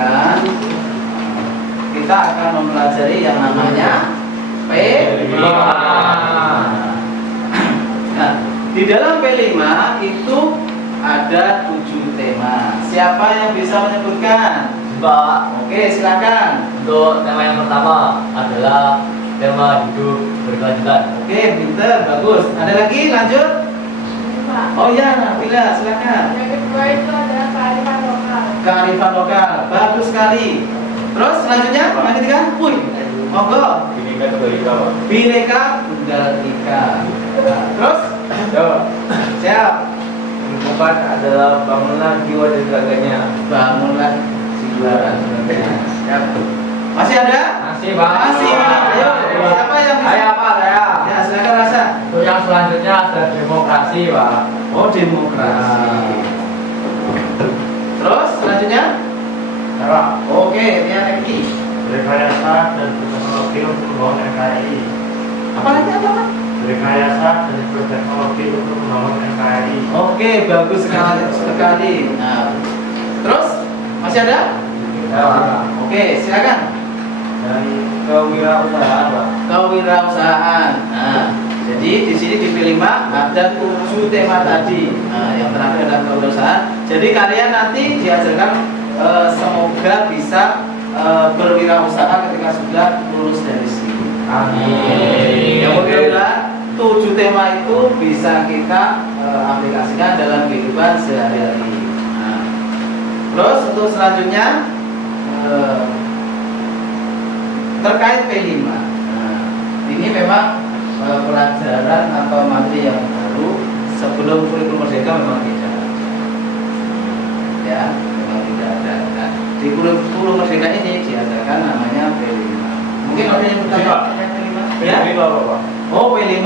sampaikan, kita akan mempelajari yang namanya P5. Nah, di dalam P5 itu ada 7 tema. Siapa yang bisa menyebutkan? Mbak. Oke, silakan. Untuk tema yang pertama adalah tema hidup berkelanjutan. Oke, pinter, bagus. Ada lagi, lanjut. Oh ya, Bila, silakan. Yang kedua itu adalah kearifan lokal. Kearifan lokal, bagus sekali. Terus selanjutnya, yang ketiga, wih, monggo. Bineka Tunggal Ika. Bineka Tunggal Ika. Nah, terus, siap. Keempat adalah bangunlah jiwa dan raganya. Bangunlah jiwa dan raganya. Siap. Masih ada? Masih, Pak. Masih. Ayo, siapa yang bisa? Saya, Pak, saya. Ya, silakan Rasa. Untuk yang selanjutnya ada demokrasi, Pak. Oh, demokrasi. Terus selanjutnya? Pak. Oke, ini lagi. Rekayasa dan teknologi untuk membangun NKRI. Apa lagi apa? Rekayasa dan teknologi untuk membangun NKRI. Oke, bagus sekali. Nah, terus masih ada? Ya, Pak. Oke, silakan. Dari kewirausahaan, Pak. Kewirausahaan. Nah, jadi di sini di P5 ada 7 tema tadi. Nah, yang terakhir adalah kewirausahaan. Jadi kalian nanti diajarkan semoga bisa berwirausaha ketika sudah lulus dari sini. Amin. Yang mudah-mudahan 7 tema itu bisa kita aplikasikan dalam kehidupan sehari-hari. Nah, terus untuk selanjutnya terkait P5. Nah, ini memang pelajaran atau materi yang baru. Sebelum kurikulum merdeka memang tidak ada. Ya, memang tidak ada. Nah, di kurikulum merdeka ini diadakan namanya P5. Mungkin ada yang bertanya P5? Ya? Pak. Oh, P5.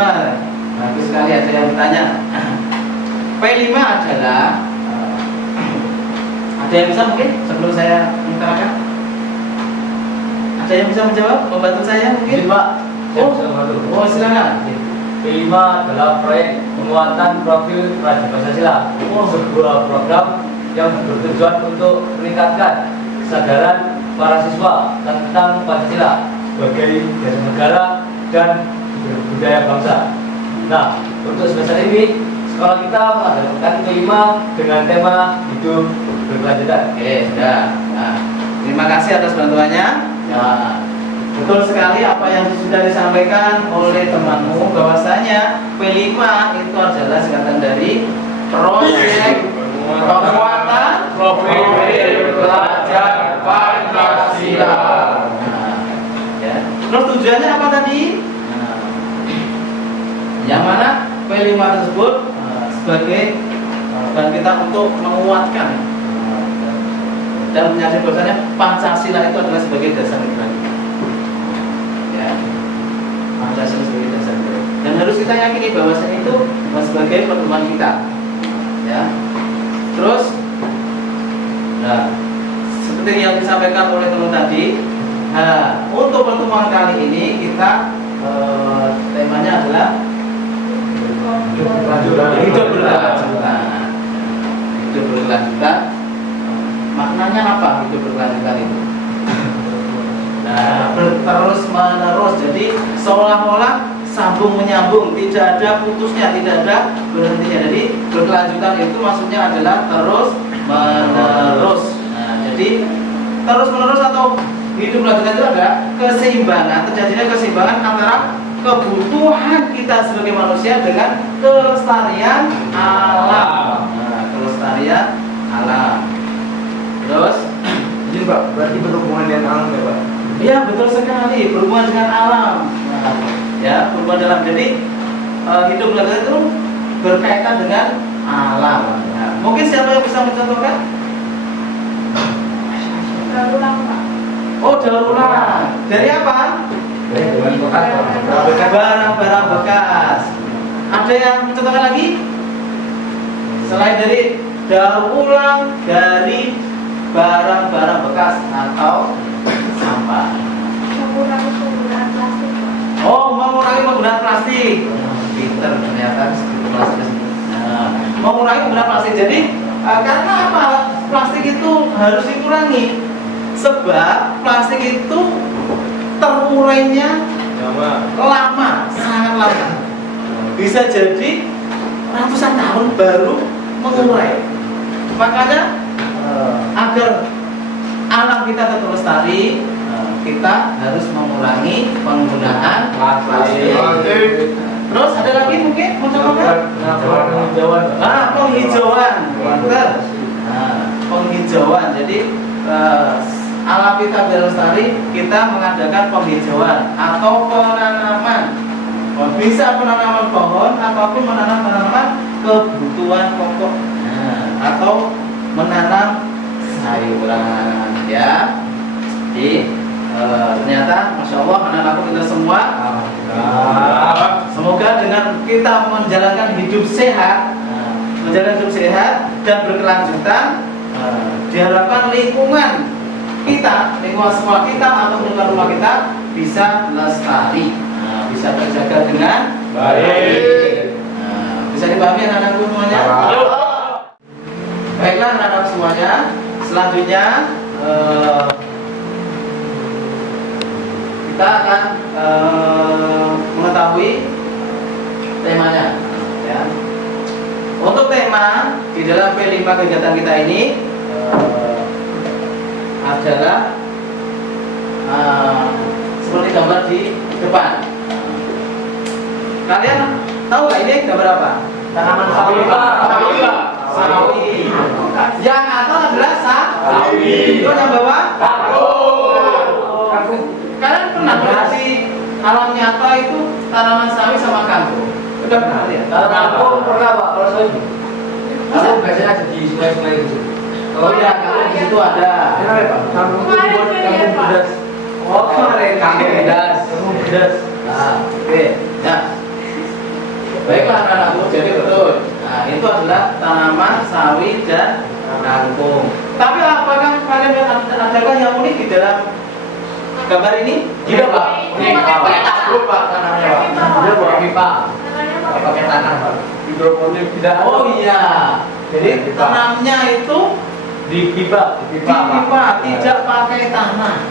Bagus sekali ada yang bertanya. P5 adalah ada yang bisa mungkin sebelum saya mengutarakan? Ada yang bisa menjawab? Membantu saya mungkin? Pak. Oh, silakan. P5 adalah proyek penguatan profil Raja Pancasila. Sebuah program yang bertujuan untuk meningkatkan kesadaran para siswa tentang Pancasila sebagai dasar negara dan budaya bangsa. Nah, untuk semester ini sekolah kita mengadakan P5 dengan tema hidup berkelanjutan. Oke, sudah. Nah, terima kasih atas bantuannya. Nah, betul sekali apa yang sudah disampaikan oleh temanmu bahwasanya P5 itu adalah singkatan dari proyek penguatan profil pelajar Pancasila. Nah, ya. Terus tujuannya apa tadi? Nah, yang mana P5 tersebut sebagai dan kita untuk menguatkan dan menyadari bahwasanya Pancasila itu adalah sebagai dasar negara. Ya, Pancasila sebagai dasar negara. Dan harus kita yakini bahwasanya itu sebagai pedoman kita. Ya. Terus, nah, seperti yang disampaikan oleh teman tadi, nah, untuk pertemuan kali ini kita temanya adalah hidup berkelanjutan. Hidup berkelanjutan. Maknanya apa hidup berkelanjutan itu? Nah, terus menerus. Jadi seolah-olah sambung menyambung, tidak ada putusnya, tidak ada berhentinya. Jadi berkelanjutan itu maksudnya adalah terus menerus. Nah, jadi terus menerus atau hidup berkelanjutan itu ada keseimbangan, terjadinya keseimbangan antara kebutuhan kita sebagai manusia dengan kelestarian alam. Nah, kelestarian alam. Terus, Jadi Pak, berarti berhubungan dengan alam ya Pak? iya betul sekali, berhubungan dengan alam. Nah, ya, berhubungan dalam. Jadi hidup berkelanjutan itu berkaitan dengan alam. Nah, mungkin siapa yang bisa mencontohkan? Daur ulang, Pak. Oh, daur ulang. Dari apa? Barang-barang bekas. Ada yang mencontohkan lagi? Selain dari daur ulang dari barang-barang bekas atau sampah. Mengurangi penggunaan plastik, Pak. Oh, mengurangi penggunaan plastik. Pinter ternyata plastik. Nah, mengurangi penggunaan plastik. Jadi karena apa? Plastik itu harus dikurangi. Sebab plastik itu terurainya lama, sangat lama. Bisa jadi ratusan tahun baru mengurai. Makanya agar alam kita tetap lestari, kita harus mengurangi penggunaan plastik. Terus ada lagi mungkin mau-coba? Penghijauan. Pinter. Penghijauan. Jadi alam kita biar lestari, kita mengadakan penghijauan atau penanaman. Bisa penanaman pohon ataupun menanam tanaman kebutuhan pokok, atau menanam sayuran, ya. Jadi ternyata Masya Allah anak-anakku kita semua, semoga dengan kita menjalankan hidup sehat, dan berkelanjutan, diharapkan lingkungan kita, lingkungan sekolah kita atau lingkungan rumah kita bisa lestari, bisa terjaga dengan baik. Bisa dipahami anak-anakku semuanya? Baiklah anak-anak semuanya, selanjutnya kita akan mengetahui temanya, ya. Untuk tema di dalam P5 kegiatan kita ini adalah seperti gambar di depan. Kalian tahu nggak ini gambar apa? Tanaman sawi. Sawi. Yang atas adalah sawi. Itu yang bawah kangkung. Kalian pernah berarti alam nyata itu tanaman sawi sama kangkung? Sudah pernah lihat? Kangkung pernah Pak, kalau saya kangkung biasanya ada di sungai-sungai itu. Oh iya, kangkung di situ ada. Kenapa Pak? Kangkung itu buat kangkung pedas. Oh, kemarin Kangkung pedas. Nah, oke. Ya. Baiklah anak-anakku, jadi betul. Nah, itu adalah tanaman sawi dan kangkung. Tapi apakah kalian lihat adakah yang unik di dalam gambar ini? Iya Pak. Ini pakai takut Pak tanamnya Pak. Iya Pak. Pipa. Namanya Pakai tanah Pak. Hidroponik tidak. Oh iya. Jadi Pipa. tanamnya itu Di pipa. di pipa, tidak pakai tanah.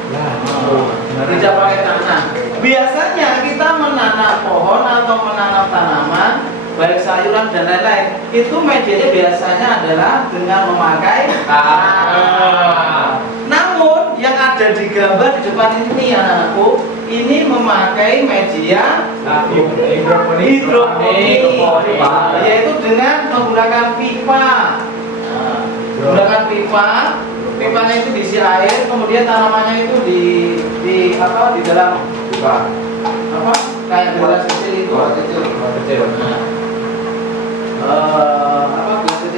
Tidak pakai tanah. Biasanya kita menanam pohon atau menanam tanaman, baik sayuran dan lain-lain, itu medianya biasanya adalah dengan memakai tanah. Namun yang ada di gambar di depan ini anak-anakku, ini memakai media hidroponik, yaitu dengan menggunakan pipa. Menggunakan pipa, pipanya itu diisi air, kemudian tanamannya itu di dalam pipa. Apa? Kayak gelas kecil itu. Gelas kecil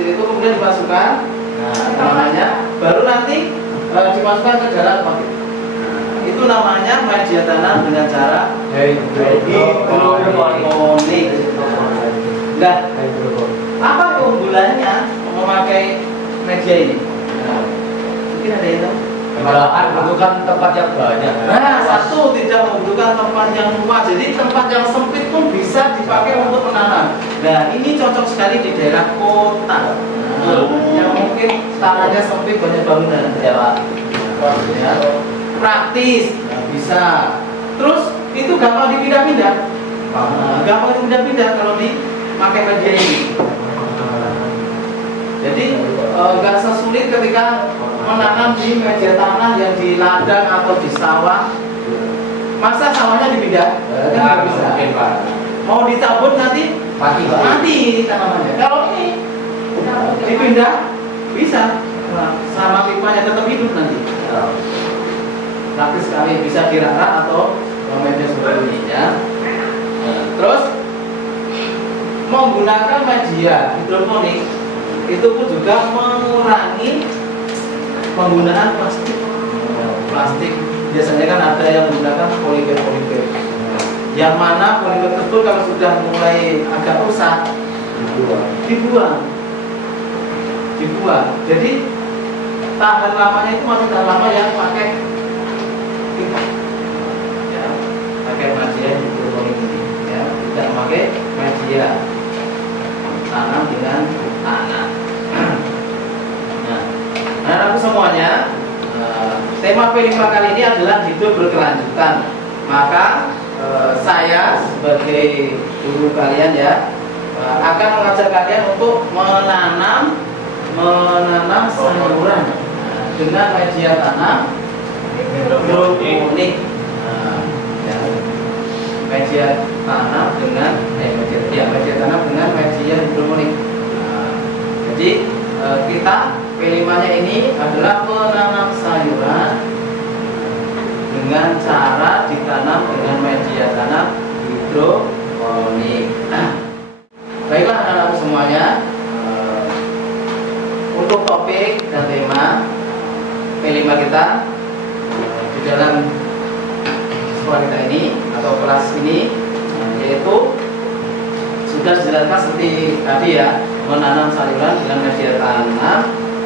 itu kemudian dimasukkan, tanamannya, baru nanti dimasukkan ke dalam paket. Itu namanya media tanam dengan cara hidroponik. Nah, apa keunggulannya memakai media ini? Mungkin ada yang tahu? Membutuhkan tempat yang banyak. Nah, satu, tidak membutuhkan tempat yang luas. Jadi tempat yang sempit pun bisa dipakai untuk menanam. Nah, ini cocok sekali di daerah kota. Yang mungkin tanahnya sempit, banyak bangunan. Ya, praktis, bisa. Terus itu gampang dipindah-pindah. Gampang dipindah-pindah kalau dipakai media ini. Jadi nggak sesulit ketika menanam di media tanah yang di ladang atau di sawah. Masa sawahnya dipindah? Kan nggak bisa. Mau dicabut nanti mati tanamannya. Kalau ini dipindah bisa, sama pipanya tetap hidup nanti. Praktis sekali, bisa dirak-rak atau media seperti ini ya. Terus menggunakan media hidroponik itu pun juga mengurangi penggunaan plastik. Plastik biasanya kan ada yang menggunakan polimer. Yang mana polimer tersebut kalau sudah mulai agak rusak dibuang. Jadi tahan lamanya itu masih tahan lama yang pakai pipa. Ya, pakai media hidroponik ini. Ya, tidak pakai media tanam dengan tanah. Nah, anak-anakku semuanya, tema Tema P5 kali ini adalah hidup berkelanjutan. Maka saya sebagai guru kalian ya akan mengajak kalian untuk menanam sayuran dengan media tanam hidroponik. Ya. Media tanam dengan media tanam dengan media hidroponik. Jadi kita P5-nya ini adalah menanam sayuran dengan cara ditanam dengan media tanam hidroponik. Baiklah anak-anak semuanya, untuk topik dan tema P5 kita di dalam sekolah kita ini atau kelas ini yaitu sudah dijelaskan seperti tadi ya, menanam sayuran dengan media tanam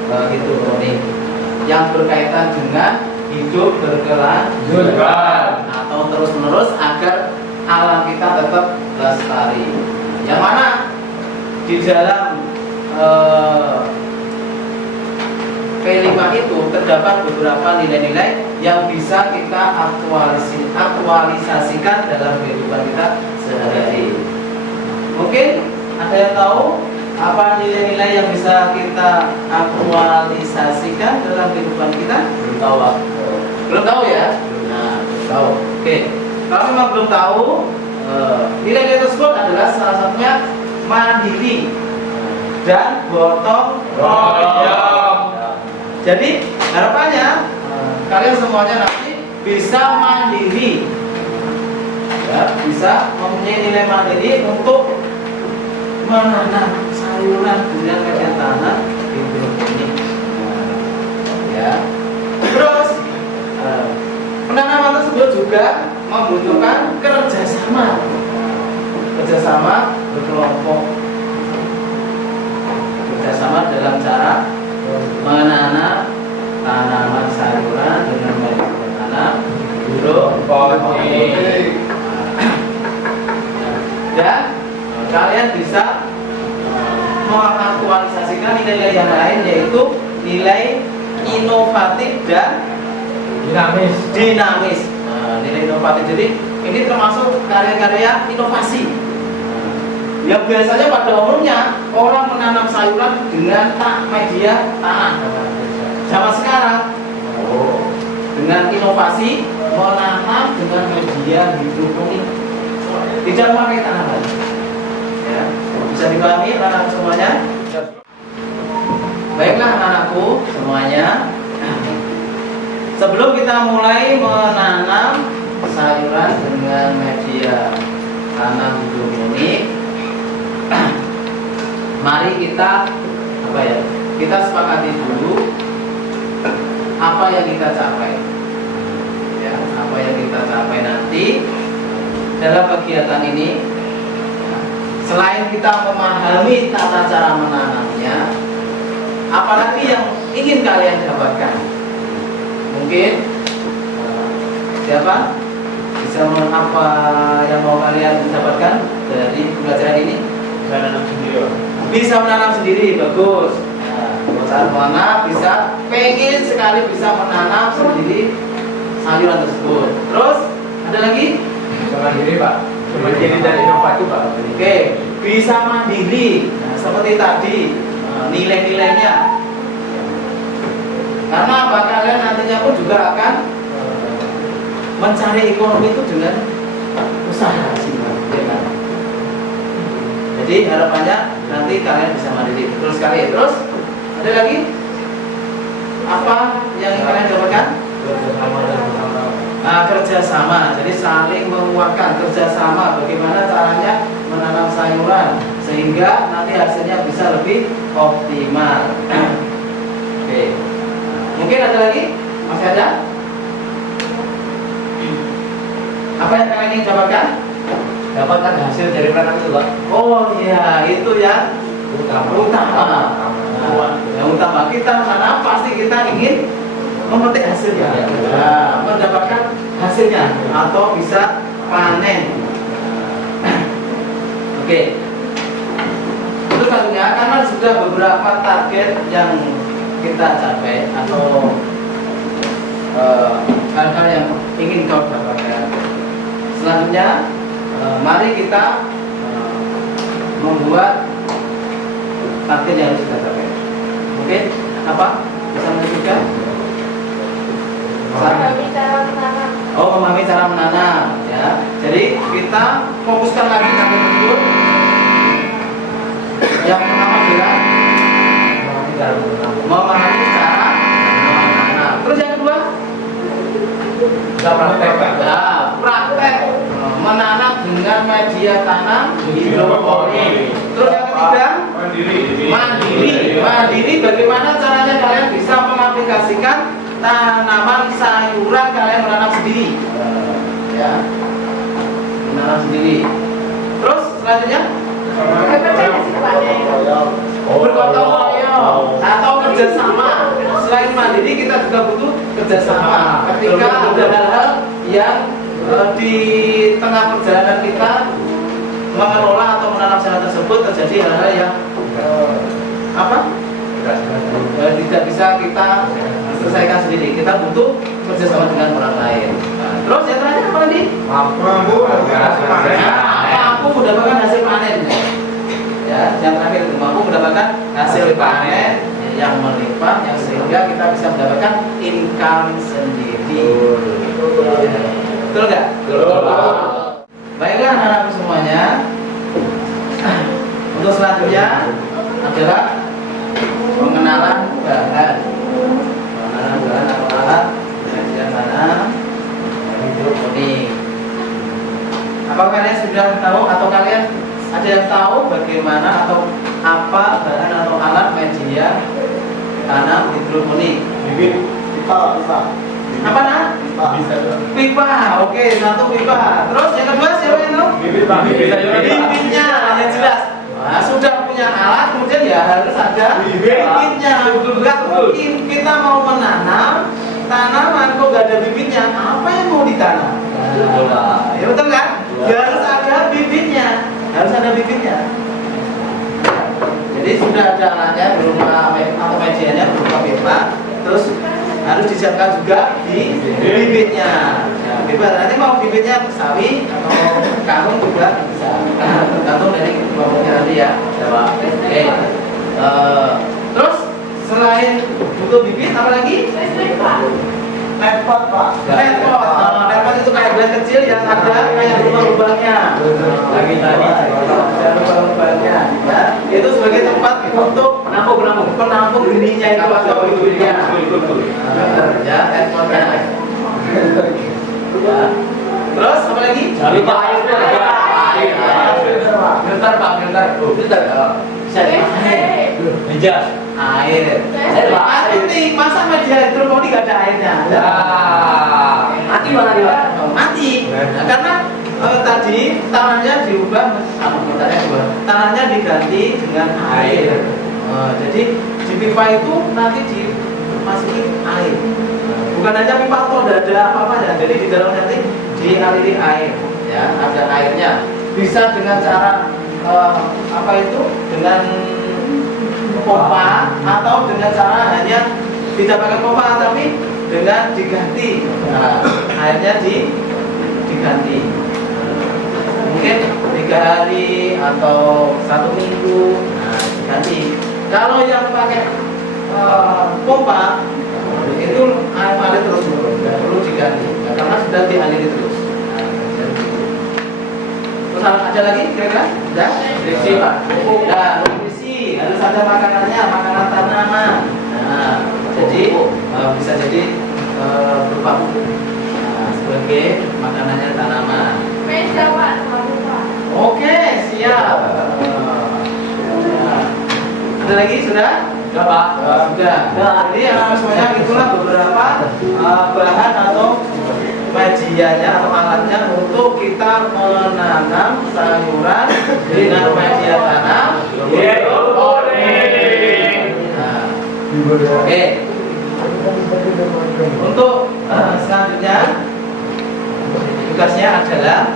hidroponik yang berkaitan dengan hidup berkelanjutan atau terus menerus agar alam kita tetap lestari. Yang mana di dalam P5 itu terdapat beberapa nilai-nilai yang bisa kita aktualisasikan dalam kehidupan kita sehari-hari. Mungkin ada yang tahu apa nilai-nilai yang bisa kita aktualisasikan dalam kehidupan kita? Belum tahu, Pak. Belum tahu ya? Nah, belum tahu. Oke. Kalau memang belum tahu, nilai-nilai tersebut adalah salah satunya mandiri dan gotong royong. Jadi harapannya kalian semuanya nanti bisa mandiri, ya, bisa mempunyai nilai mandiri untuk menanam sayuran dengan media tanam hidroponik. Ya. Terus penanaman tersebut juga membutuhkan kerjasama berkelompok, kerjasama dalam cara menanam tanaman sayuran dengan media tanam hidroponik. Dan kalian bisa mengaktualisasikan nilai-nilai yang lain, yaitu nilai inovatif dan dinamis. Nilai inovatif, jadi ini termasuk karya-karya inovasi yang biasanya pada umumnya orang menanam sayuran dengan media tanam. Zaman sekarang dengan inovasi menanam dengan media hidroponik, tidak memakai tanaman. Ya, bisa dipahami anak-anak semuanya? Baiklah anak-anakku semuanya, sebelum kita mulai menanam sayuran dengan media tanam hidroponik, mari kita kita sepakati dulu apa yang kita capai. Ya, apa yang kita capai nanti dalam kegiatan ini. Selain kita memahami tata cara menanamnya, apalagi yang ingin kalian dapatkan? Mungkin siapa bisa apa yang mau kalian dapatkan dari pembelajaran ini? Menanam sendiri. Bisa menanam sendiri, bagus. Saat mana bisa pengen sekali bisa menanam sendiri sayuran tersebut. Terus ada lagi? Bisa mandiri, Pak. Mandiri dan inovatif, Pak. Oke, bisa mandiri. Nah, seperti tadi nilai-nilainya. Karena apa? Kalian nantinya pun juga akan mencari ekonomi itu dengan usaha sih, ya kan? Jadi harapannya nanti kalian bisa mandiri. Terus ada lagi? Apa yang kalian dapatkan? Kerjasama. Jadi saling menguatkan, kerjasama. Bagaimana caranya menanam sayuran sehingga nanti hasilnya bisa lebih optimal. Oke. Mungkin ada lagi? Masih ada? Apa yang kalian ingin dapatkan? Dapatkan hasil dari penanam itu, Pak. Oh iya, itu ya utama. Yang utama kita menanam pasti kita ingin memetik hasilnya, mendapatkan hasilnya atau bisa panen. Oke. Itu satunya, karena sudah beberapa target yang kita capai atau hal-hal yang ingin kau dapatkan. Selanjutnya, mari kita membuat target yang harus kita capai. Oke, apa? Bisa menyebutkan? Memahami cara menanam. Oh, memahami cara menanam, ya. Jadi kita fokuskan lagi target tersebut. Yang pertama adalah memahami cara menanam. Terus yang kedua, Kita praktek. nah, praktek menanam dengan media tanam hidroponik. Terus yang ketiga, mandiri. Bagaimana caranya kalian bisa mengaplikasikan tanaman sayuran kalian menanam sendiri, ya, menanam sendiri. Terus selanjutnya, bergotong royong atau kerjasama. Selain mandiri, kita juga butuh kerjasama. Ketika ada hal-hal yang di tengah perjalanan kita mengelola atau menanam sayuran tersebut terjadi hal-hal yang tidak bisa kita selesaikan sendiri. Kita butuh kerjasama dengan orang lain. Nah, terus yang terakhir apa tadi? Mampu Mampu mendapatkan hasil panen. Ya, yang terakhir itu mampu mendapatkan hasil panen yang melimpah, yang sehingga kita bisa mendapatkan income sendiri. Betul nggak? Betul. Baiklah anak-anak semuanya. Untuk selanjutnya adalah pengenalan bahan. Pengenalan bahan atau alat penyajian tanam hidroponik. Apa kalian sudah tahu atau kalian ada yang tahu bagaimana atau apa bahan atau alat media tanam hidroponik? pipa. Apa nak? Pipa. Oke, satu pipa. Terus yang kedua siapa yang tahu? Bibitnya, yang jelas. Nah, sudah punya alat, kemudian ya harus ada bibitnya. Gak mungkin kita mau menanam tanaman kok gak ada bibitnya. Apa yang mau ditanam? Ya betul kan? Ya harus ada bibitnya. Harus ada bibitnya. Jadi sudah ada alatnya berupa atau medianya berupa pipa. Terus harus disiapkan juga di bibitnya. Ya, bibit nanti mau bibitnya sawi atau kangkung juga bisa, tergantung dari kelompoknya nanti ya. Oke. Terus selain butuh bibit apa lagi? Netpot, Pak. Netpot. Netpot itu kayak gelas kecil yang ada kayak lubang-lubangnya. Lagi tadi. Ada lubang-lubangnya. Ya, itu sebagai tempat untuk penampung benihnya itu atau bibitnya. Ya, netpotnya. Ya. Terus apa lagi? Jangan lupa airnya. Filter Pak, filter. Filter. Bisa dipakai. Meja. Air. Penting. Masa media hidroponik gak ada airnya? Ya. Mati malah dia. Mati. Nah, karena tadi tanahnya diubah, tanahnya diganti dengan air. Jadi di pipa itu nanti dimasuki air. Bukan hanya pipa toh, ada apa-apa ya. Jadi di dalam nanti dialiri air, ya, ada airnya. Bisa dengan cara dengan pompa atau dengan cara hanya tidak pakai pompa tapi dengan diganti. Nah, airnya diganti. Mungkin 3 hari atau 1 minggu, nah, diganti. Kalau yang pakai pompa itu air mengalir terus, nggak perlu diganti, nah, karena sudah dialiri terus. Terus ada lagi kira-kira? Sudah? Nutrisi Pak. Nah, nutrisi harus ada makanannya, makanan tanaman. Nah, jadi bisa jadi berupa pupuk. Nah, sebagai makanannya tanaman. Meja Pak, Pak. Oke, siap. Ada lagi sudah? Sudah Pak. Sudah. Jadi semuanya itulah beberapa bahan atau medianya atau alatnya untuk kita menanam sayuran dengan media tanam hidroponik. Nah, oke. Untuk selanjutnya tugasnya adalah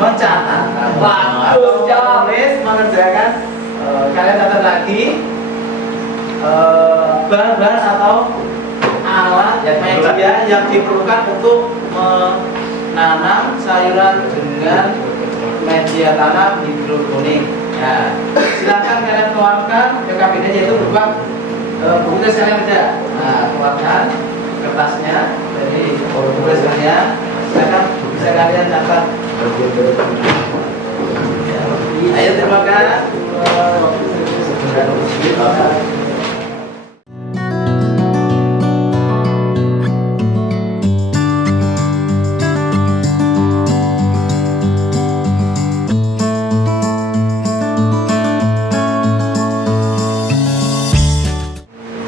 mencatat atau menulis, mengerjakan. Kalian catat lagi bahan-bahan atau alat media yang diperlukan untuk menanam sayuran dengan media tanam hidroponik. Ya, silakan kalian keluarkan BKPD yaitu berupa buku tulisannya aja. Nah, keluarkan kertasnya dari buku tulisannya. Silakan bisa kalian catat. Ya, ayo terima kasih.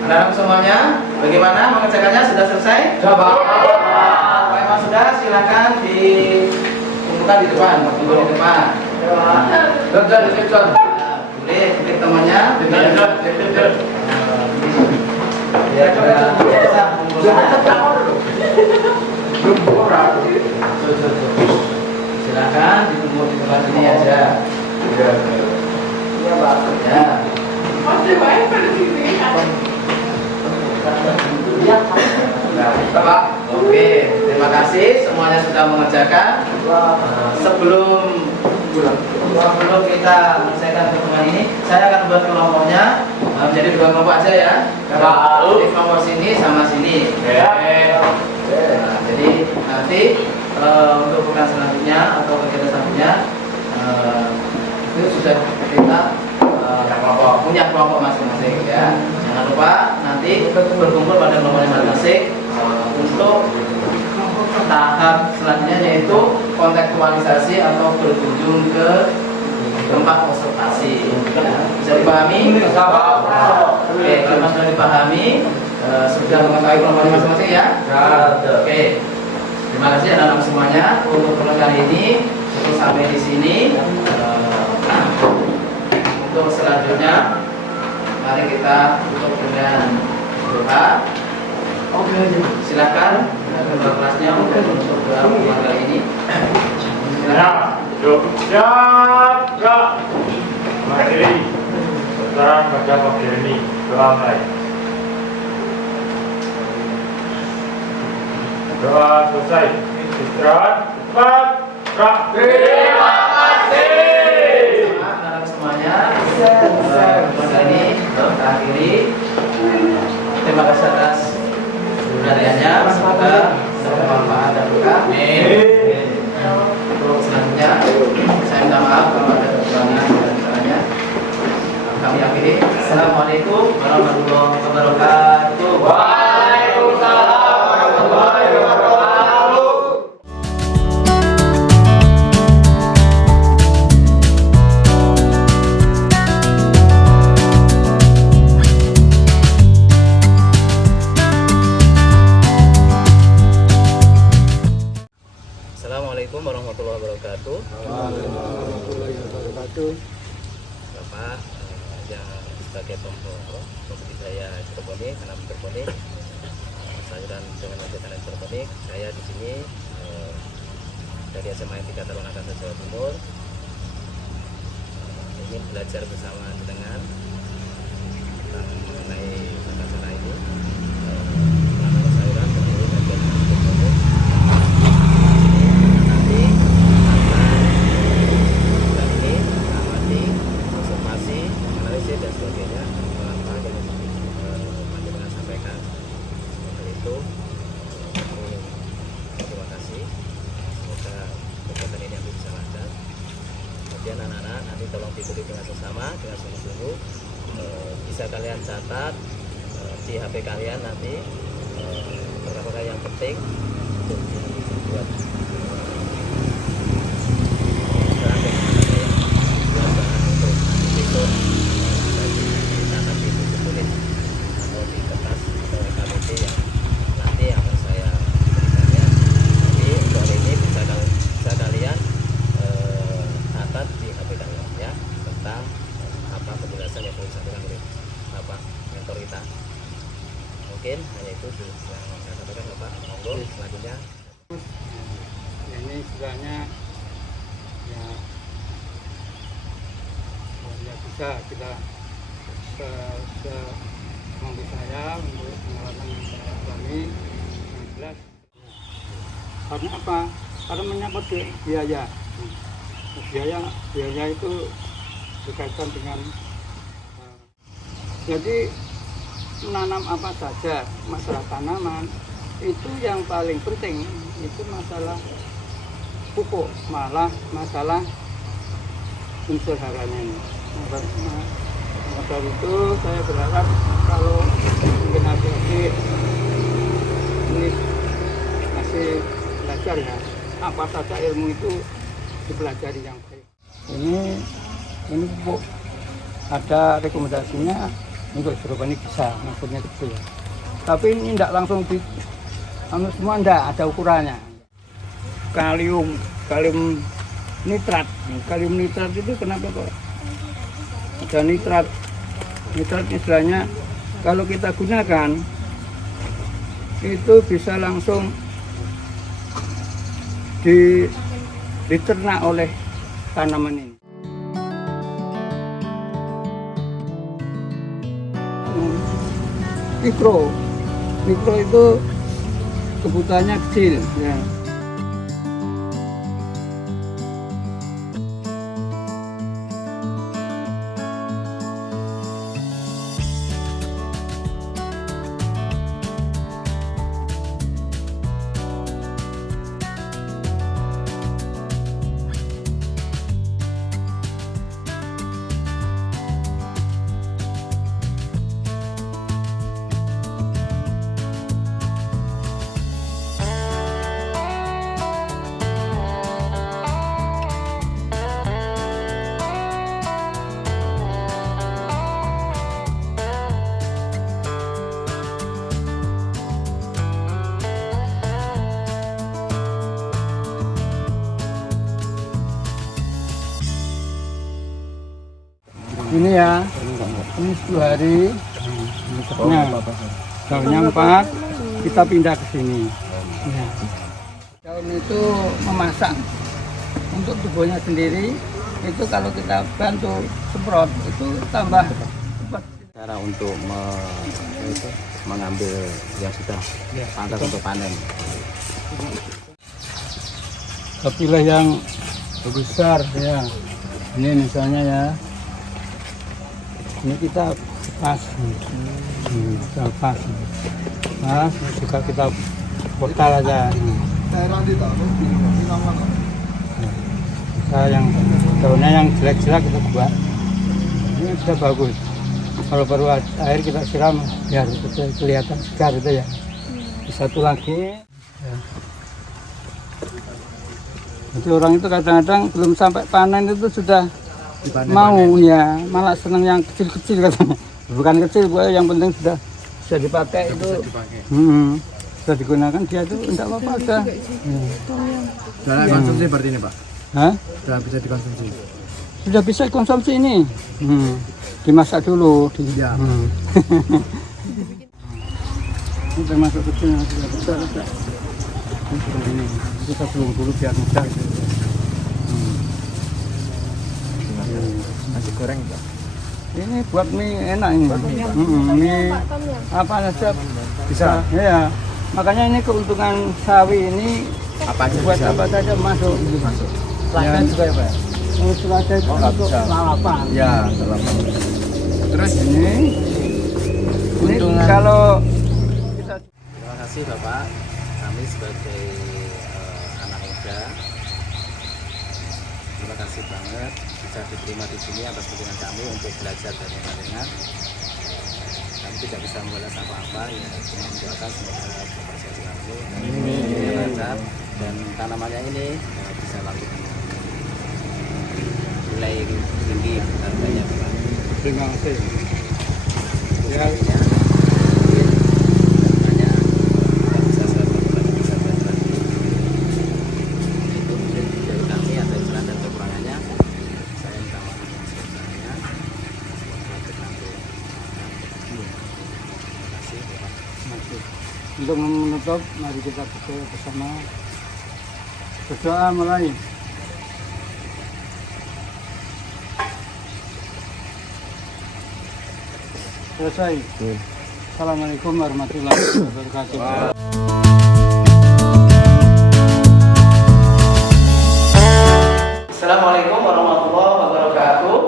Anak-anak semuanya, bagaimana mengerjakannya? Sudah selesai? Coba. Kalau memang sudah, silakan dikumpulkan di depan, kumpul di depan. Boleh, klik temannya. Ya, bisa silakan dikumpul di tempat ini aja. Ya, Pak. Ya. Pak, oke, terima kasih semuanya sudah mengerjakan. Sebelum kita menyelesaikan pertemuan ini, saya akan buat kelompoknya menjadi 2 kelompok aja ya. Jadi kelompok sini sama sini. Nah, jadi nanti untuk program selanjutnya atau kegiatan selanjutnya itu sudah kita punya kelompok masing-masing ya. Jangan lupa nanti berkumpul pada kelompoknya masing-masing untuk tahap selanjutnya yaitu kontekstualisasi atau berkunjung ke tempat observasi. Bisa dipahami? Oke, kalau sudah dipahami sudah mengetahui kelompoknya masing-masing ya. Oke, terima kasih anak-anak semuanya untuk pertemuan kali ini. Cukup sampai di sini. Untuk selanjutnya, mari kita tutup dengan doa. Silakan kedua kelasnya untuk doa pertemuan kali ini. Siap. Materi putaran pada pagi ini doa mulai. Doa selesai. Istirahat. Cepat. Gerak. Terima kasih. Anak semuanya, pertemuan ini terakhiri. Terima kasih atas kehadirannya. Semoga bermanfaat dan berkah. Untuk selanjutnya, saya minta maaf kalau ada kekurangan dan kesalahannya. Kami akhiri. Assalamualaikum warahmatullahi wabarakatuh. Waalaikumsalam warahmatullahi wabarakatuh. Assalamualaikum warahmatullahi wabarakatuh. Bapak yang sebagai pembudidaya hidroponik, tanam hidroponik, sayuran dengan media tanam hidroponik, saya di sini dari SMA 3 Tarunakasa Jawa Timur ingin belajar bersama dengan tentang mengenai tata cara ini penanaman sayuran dengan media tanam hidroponik. Dan sebagainya apa yang panjenengan sampaikan hal itu. Terima kasih, semoga kegiatan ini nanti bisa lancar. Kemudian anak-anak nanti tolong diikuti dengan sesama dengan sungguh-sungguh. Bisa kalian catat di HP kalian nanti perkara yang penting untuk dibuat mungkin hanya itu yang saya sampaikan Bapak. Monggo selanjutnya. Ini istilahnya ya bisa kita mampu saya untuk pengalaman yang saya alami yang jelas. Karena apa? Karena menyangkut biaya. Biaya itu berkaitan dengan jadi menanam apa saja, masalah tanaman itu yang paling penting itu masalah pupuk, malah masalah unsur haranya ini. Maka itu saya berharap kalau mungkin adik-adik ini masih belajar ya, apa saja ilmu itu dipelajari yang baik. Ini pupuk ada rekomendasinya untuk jeruk ini bisa, maksudnya kecil. Tapi ini tidak langsung di semua, tidak ada ukurannya. Kalium nitrat. Kalium nitrat itu kenapa kok ada nitrat? Nitrat istilahnya kalau kita gunakan itu bisa langsung dicerna oleh tanaman ini. Mikro itu kebutuhannya kecil ya. Ini ya, ini 10 hari. Nah, daunnya 4, kita pindah ke sini. Ya. Daun itu memasak untuk tubuhnya sendiri. Itu kalau kita bantu semprot itu tambah cepat. Cara untuk mengambil yang sudah pantas untuk panen. Pilih yang besar ya. Ini misalnya ya. Ini kita pas, kita pas, juga kita portal aja. Kita yang daunnya yang jelek-jelek kita buat. Ini sudah bagus. Kalau baru air kita siram biar kelihatan segar itu ya. Satu lagi. Ya. Jadi orang itu kadang-kadang belum sampai panen itu sudah mau ya, malah senang yang kecil-kecil katanya. Bukan kecil, yang penting sudah bisa dipakai itu. Sudah digunakan dia itu enggak apa-apa aja. Sudah konsumsi seperti ini Pak? Hah? Sudah bisa dikonsumsi? Sudah bisa konsumsi ini. Dimasak dulu. Ya. Ini termasuk kecil, sudah besar. Ini seperti ini. Kita belum dulu biar mudah. Nasi goreng Pak? Ini buat mie enak ini. Mie apa saja Bisa? Ya. Makanya ini keuntungan sawi ini Apa aja buat bisa? apa saja masuk. Masuk. Selada juga ya Pak? Selada itu nggak untuk bisa. lalapan. Ya, lalapan. Terus Ini keuntungan. kalau kita Terima kasih Bapak. Kami sebagai anak muda, terima kasih banget bisa diterima di sini atas dukungan kami untuk belajar dari dengan. Kami tidak bisa membalas apa-apa, ya cuma mendoakan semoga berprestasi lalu dan tanamannya ini bisa laku nilai tinggi harganya Bapak. terima kasih. Ya, untuk menutup, mari kita berdoa bersama. Berdoa mulai. Selesai. Assalamualaikum warahmatullahi wabarakatuh. Assalamualaikum warahmatullahi wabarakatuh.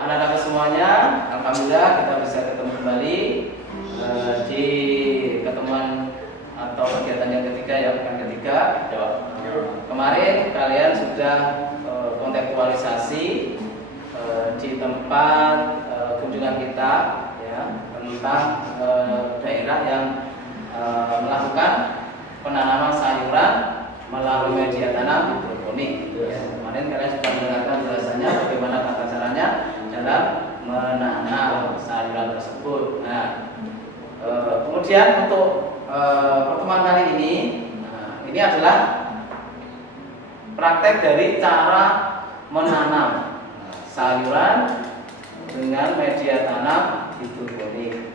Anak-anak semuanya, alhamdulillah kita bisa ketemu kembali di ketemuan atau kegiatan yang ketiga ya, pekan ketiga. Kemarin kalian sudah kontekstualisasi di tempat kunjungan kita ya, tentang daerah yang melakukan penanaman sayuran melalui media tanam hidroponik. Ya, kemarin kalian sudah mendengarkan jelasannya bagaimana tata caranya dalam menanam sayuran tersebut. Nah, kemudian untuk pertemuan kali ini adalah praktek dari cara menanam sayuran dengan media tanam hidroponik.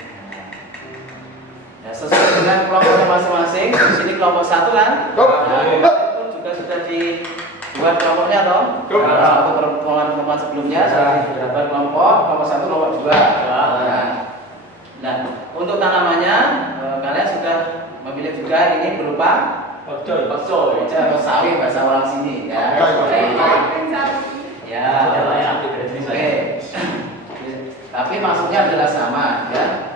Ya, sesuai dengan kelompoknya masing-masing. Di sini kelompok 1 kan? Nah, itu juga sudah dibuat kelompoknya toh? Satu pertemuan sebelumnya sudah dibuat kelompok 1, kelompok 2. Nah, untuk tanamannya kalian sudah memilih juga ini berupa pekcoy atau sawi bahasa orang sini ya. Ya, oke. Tapi maksudnya adalah sama ya.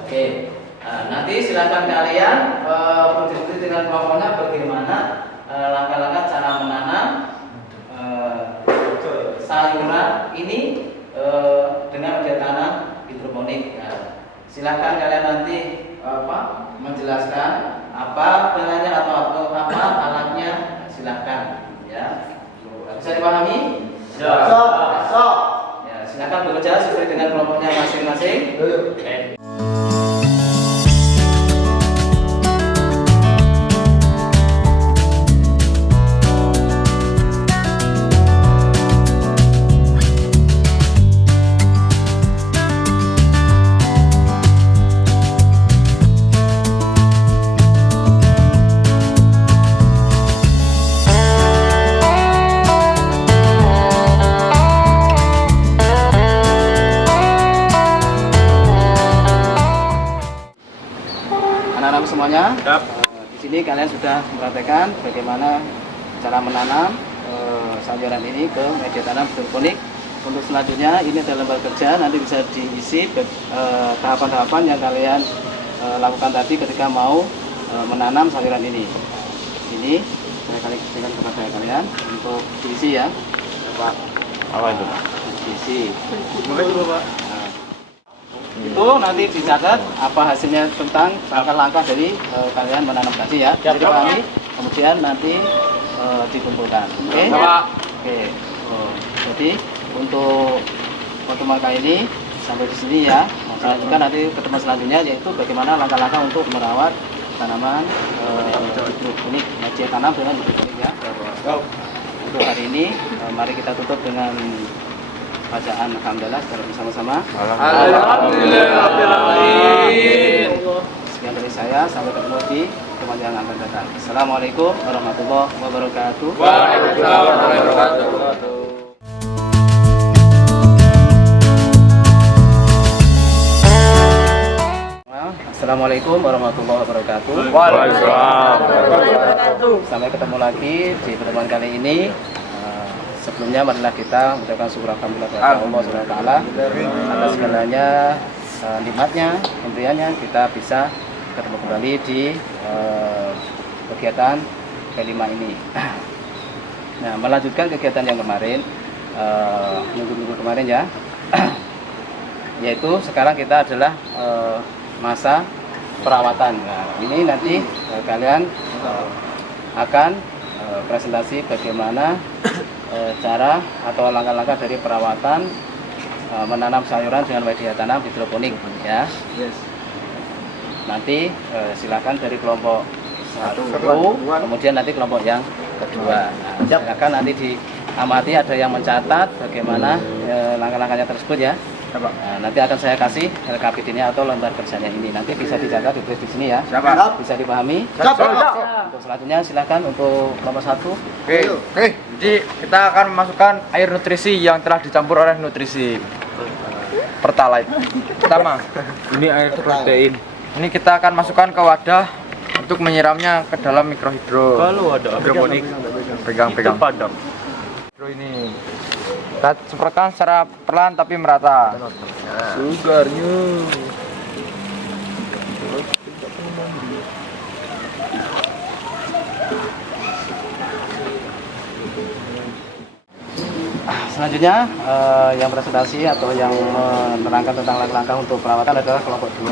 Oke. Nah, nanti silakan kalian berdiskusi dengan kelompoknya bagaimana langkah-langkah cara menanam sayuran ini dengan media tanam hidroponik. Nah, silakan kalian nanti menjelaskan apa bahannya atau apa alatnya, silakan ya. Bisa dipahami? Ya, silakan bekerja sesuai dengan kelompoknya masing-masing. Anak-anak semuanya, di sini kalian sudah mempraktekkan bagaimana cara menanam sayuran ini ke media tanam hidroponik. Untuk selanjutnya ini adalah lembar kerja, nanti bisa diisi tahapan-tahapan yang kalian lakukan tadi ketika mau menanam sayuran ini. Ini saya kalian kepada kalian untuk diisi ya, Pak. Apa itu, Pak? Diisi. Itu nanti dicatat apa hasilnya tentang langkah-langkah dari kalian menanam tadi ya. Jadi dipahami, kemudian nanti dikumpulkan. Oke? Oke. Jadi untuk pertemuan kali ini sampai di sini ya. Selanjutnya nanti pertemuan selanjutnya yaitu bagaimana langkah-langkah untuk merawat tanaman hidroponik, media tanam dengan hidroponik ya. Untuk hari ini mari kita tutup dengan bacaan alhamdulillah secara bersama-sama. Alhamdulillah. Sekian dari saya, sampai ketemu di pertemuan yang akan datang. Assalamualaikum warahmatullahi wabarakatuh. Waalaikumsalam warahmatullahi wabarakatuh. Assalamualaikum warahmatullahi wabarakatuh. Sampai ketemu lagi di pertemuan kali ini. Sebelumnya marilah kita mengucapkan syukur alhamdulillah kepada Allah Subhanahu wa taala atas segalanya nikmatnya, pemberiannya kita bisa ketemu kembali di kegiatan kelima ini. Nah, melanjutkan kegiatan yang kemarin minggu-minggu kemarin ya. Yaitu sekarang kita adalah masa perawatan. Nah, ini nanti kalian akan presentasi bagaimana cara atau langkah-langkah dari perawatan menanam sayuran dengan media tanam hidroponik ya. Nanti silakan dari kelompok 1, kemudian nanti kelompok yang kedua. Nah, silakan nanti diamati, ada yang mencatat bagaimana langkah-langkahnya tersebut ya. Nah, nanti akan saya kasih LKPD-nya atau lembar kerjanya ini. Nanti bisa dicatat ditulis di sini ya. Bisa dipahami? Untuk selanjutnya silakan untuk kelompok 1. Oke. Jadi kita akan memasukkan air nutrisi yang telah dicampur oleh nutrisi. Pertalite. Pertama, ini air protein. Ini kita akan masukkan ke wadah untuk menyiramnya ke dalam mikrohidro. Kalau ada hidroponik. Pegang-pegang. Hidro ini kita semprotkan secara perlahan tapi merata. Sugarnya. Selanjutnya yang presentasi atau yang menerangkan tentang langkah-langkah untuk perawatan adalah kelompok 2.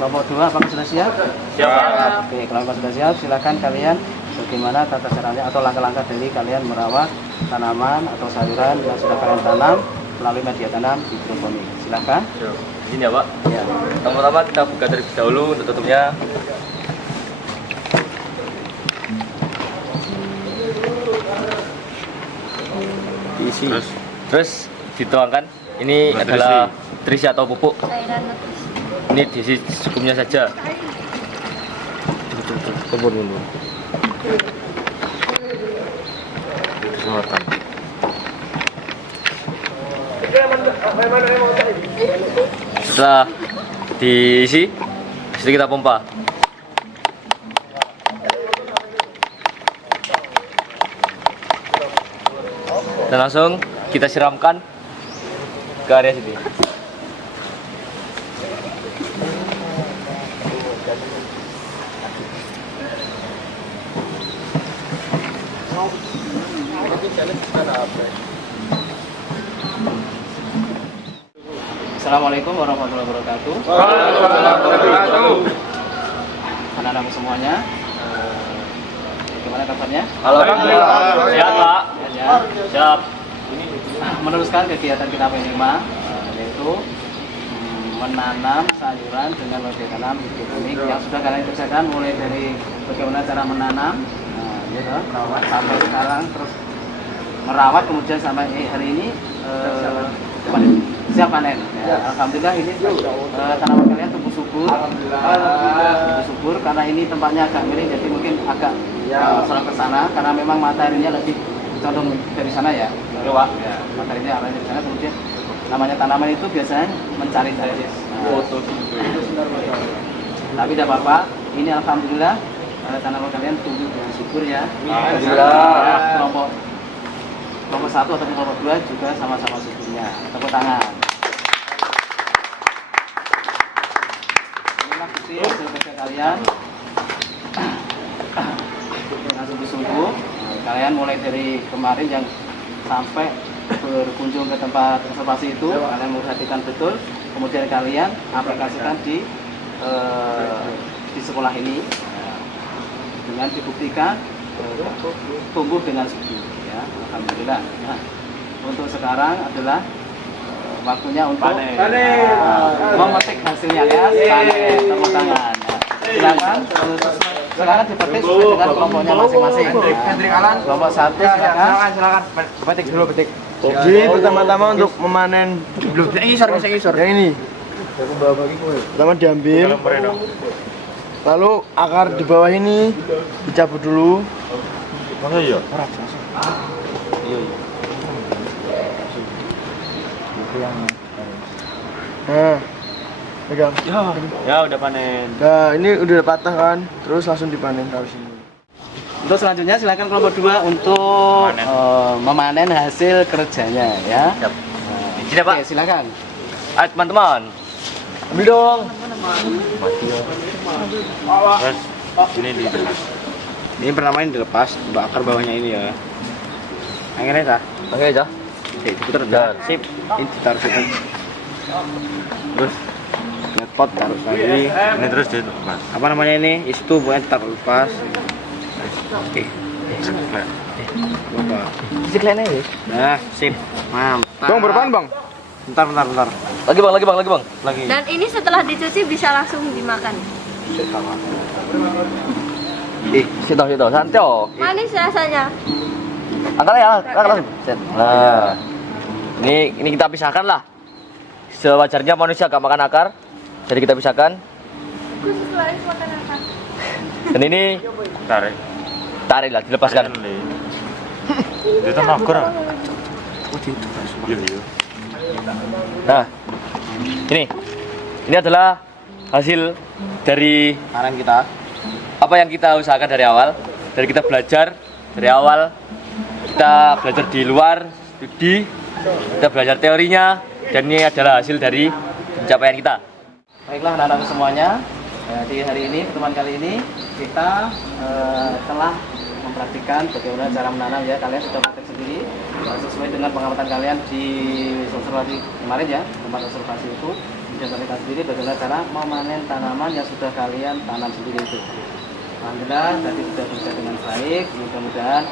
Kelompok 2 apakah sudah siap? Siap. Oke, kalau sudah siap silakan kalian bagaimana tata caranya atau langkah-langkah dari kalian merawat tanaman atau sayuran yang sudah kalian tanam melalui media tanam hidroponik. Silakan. Ini ya Pak. Ya. Pertama-tama kita buka dari dahulu untuk tutupnya. Diisi. Terus dituangkan. Ini adalah nutrisi atau pupuk. Cairan nutrisi. Ini diisi secukupnya saja. Kubur dulu. Selatan. Setelah diisi, jadi kita pompa. Dan langsung kita siramkan ke area sini. Assalamualaikum warahmatullahi wabarakatuh. Anak-anak semuanya, bagaimana kabarnya? Alhamdulillah. Siap Pak. Ya. Siap. Meneruskan kegiatan kita penerima, yaitu menanam sayuran dengan media tanam hidroponik yang sudah kalian kerjakan mulai dari bagaimana cara menanam, merawat sampai sekarang, terus merawat kemudian sampai hari ini siap panen. Ya, alhamdulillah ini tanaman kalian tumbuh subur. Tumbuh subur karena ini tempatnya agak miring jadi mungkin agak salah ke sana karena memang mataharinya lebih condong dari sana ya. Lewat ya, mataharinya arahnya dari sana kemudian namanya tanaman itu biasanya mencari cahaya. Tapi tidak apa-apa. Ini alhamdulillah tanaman kalian tumbuh dengan subur ya. Alhamdulillah. Kelompok 1 atau kelompok 2 juga sama-sama suburnya. Tepuk tangan. Inilah bukti hasil kerja kalian. Dengan sungguh-sungguh, kalian mulai dari kemarin yang sampai berkunjung ke tempat konservasi itu, kalian memperhatikan betul, kemudian kalian aplikasikan di sekolah ini dengan dibuktikan tumbuh dengan subur. Ya, alhamdulillah. Nah, untuk sekarang adalah waktunya untuk memetik hasilnya ya. Panen, tepuk tangan. Silakan. Silakan dipetik sesuai dengan kelompoknya masing-masing. Hendrik Alan. Kelompok 1 silakan. Petik dulu petik. Jadi pertama-tama untuk memanen yang ini pertama diambil, lalu akar di bawah ini dicabut dulu. Masa iya? Nah, pegang. Ya udah panen. Nah, ini udah patah kan, terus langsung dipanen dari sini. Untuk selanjutnya silakan kelompok 2 untuk memanen hasil kerjanya ya. Siap. Sini Pak. Oke, silakan. Ayo teman-teman. Ambil dong. Terus ini dilepas. Ini pertama ini dilepas, untuk akar bawahnya ini ya. Akhirnya Oke aja. Oke, diputar Dan sip. ini ditaruh sini. Terus ngepot taruh lagi. Ini terus dilepas. Apa namanya ini? Istu pokoknya ditaruh lepas. Oke. Lupa. Siklennya ya. Nah, sip. Mantap. Bang, berapaan, Bang? Bentar. Lagi bang. Lagi. Dan ini setelah dicuci bisa langsung dimakan. Situ. Santai. Manis rasanya. Angkat ya, angkat. Set. Nah. Ini kita pisahkan lah. Sewajarnya manusia gak makan akar. Jadi kita pisahkan. Khusus laris makan apa? Dan ini tarik lah, dilepaskan. Itu naker. Nah, Ini adalah hasil dari Kanan kita. apa yang kita usahakan dari awal. Dari kita belajar dari awal, kita belajar di luar studi, kita belajar teorinya, dan ini adalah hasil dari pencapaian kita. Baiklah anak-anak semuanya, di hari ini, pertemuan kali ini kita telah mempraktikkan bagaimana cara menanam ya. Kalian sudah praktek sendiri sesuai dengan pengamatan kalian di observasi kemarin ya, tempat observasi itu sudah kalian sendiri bagaimana cara memanen tanaman yang sudah kalian tanam sendiri itu. Alhamdulillah tadi sudah bisa dengan baik, mudah-mudahan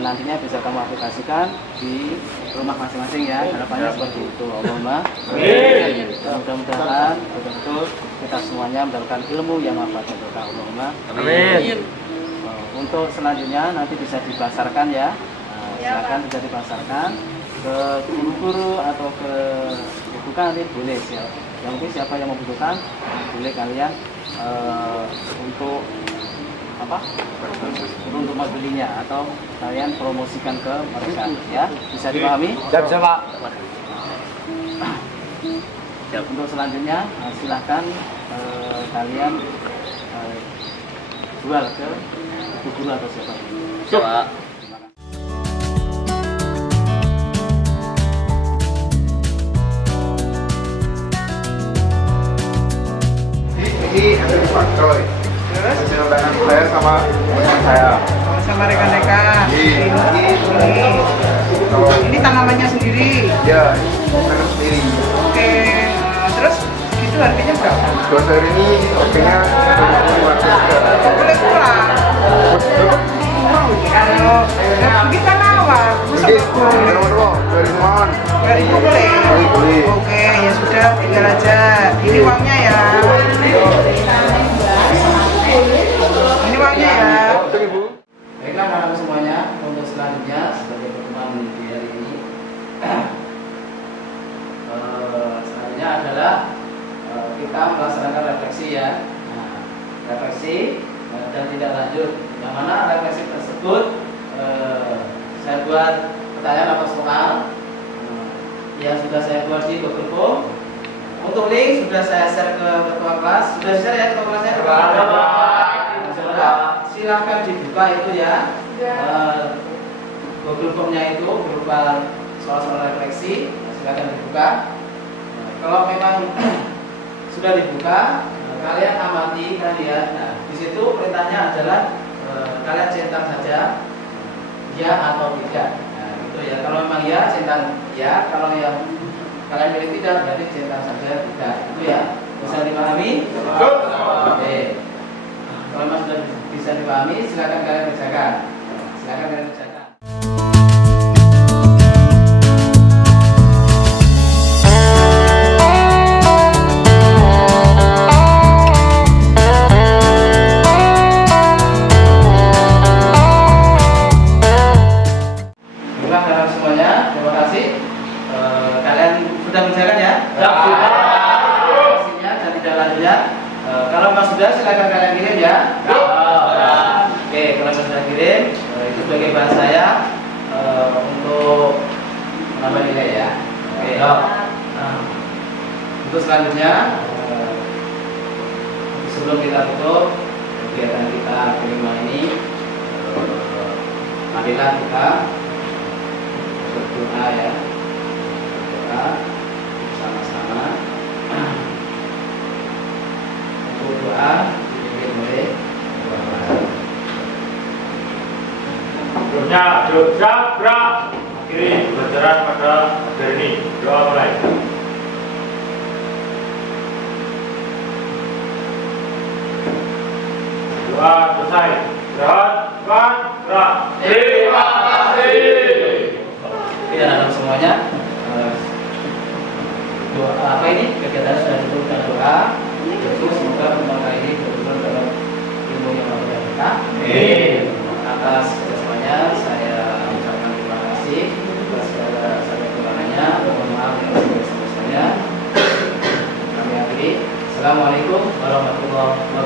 nantinya bisa kamu aplikasikan di rumah masing-masing ya, harapannya seperti itu. Allahumma amin. Mudah-mudahan betul-betul kita semuanya mendapatkan ilmu yang manfaat untuk kita. Allahumma amin. Untuk selanjutnya nanti bisa dipasarkan ya, silakan bisa dipasarkan ke guru-guru atau ke bukan nanti boleh siapa. Yang mungkin siapa yang membutuhkan boleh kalian untuk untuk membelinya atau kalian promosikan ke mereka ya, bisa dipahami? Siap, Pak. Untuk selanjutnya silahkan kalian jual ke guru atau siapa. Siap. Ini ada di Pak Troy. Hasil tangan saya sama teman saya. Sama rekan-rekan. Ini tanamannya sendiri. Ya, tangan sendiri. Oke. Terus gitu harganya berapa? Dua hari ini oke-nya 500. Boleh kurang. Kalau kita nawar, Berapa? 2.000 boleh. Boleh. Oke, ya sudah tinggal aja. Ini uangnya ya. Ini uangnya ya. Baiklah anak-anak semuanya, untuk selanjutnya sebagai pertemuan di hari ini selanjutnya adalah kita melaksanakan refleksi ya. Refleksi dan tidak lanjut, yang mana refleksi tersebut saya buat pertanyaan atau soal yang sudah saya buat di Google Form. Untuk link sudah saya share ke ketua kelas. Sudah share ya ketua kelasnya? Silahkan dibuka itu ya. Google Form-nya itu berupa soal-soal refleksi. Silahkan dibuka. Kalau memang sudah dibuka, kalian amati kalian. Nah, di situ perintahnya adalah kalian centang saja ya atau tidak. Nah, itu ya. Kalau memang ya centang ya. Kalau yang kalian pilih tidak, berarti centang saja tidak. Itu ya. Bisa dipahami? Oke. Kalau memang sudah bisa dipahami, silakan kalian kerjakan. Silakan kalian kerjakan. Baiklah anak semuanya, terima kasih. Kalian sudah mengerjakan ya? Hasilnya dan tidak lanjutnya. Kalau memang sudah, silakan kalian kirim ya. Oke, kalau sudah kirim, itu sebagai bahan saya untuk menambah nilai ya. Oke. Untuk selanjutnya, sebelum kita tutup kegiatan kita kelima ini, marilah kita berdoa ya. Berdoa sama-sama. Untuk doa dipimpin oleh Sebelumnya, Jabra akhiri pelajaran pada hari ini. Doa mulai. Doa selesai. Gerak. Terima kasih. Oke anak-anak semuanya, doa apa ini kegiatan sudah ditutup dengan doa. Jadi semoga pertemuan kali ini betul-betul dalam ilmu yang luar biasa. Atas kerjasamanya saya ucapkan terima kasih atas segala kekurangannya. Mohon maaf yang sebesar-besarnya. Kami akhiri. Assalamualaikum warahmatullahi wabarakatuh.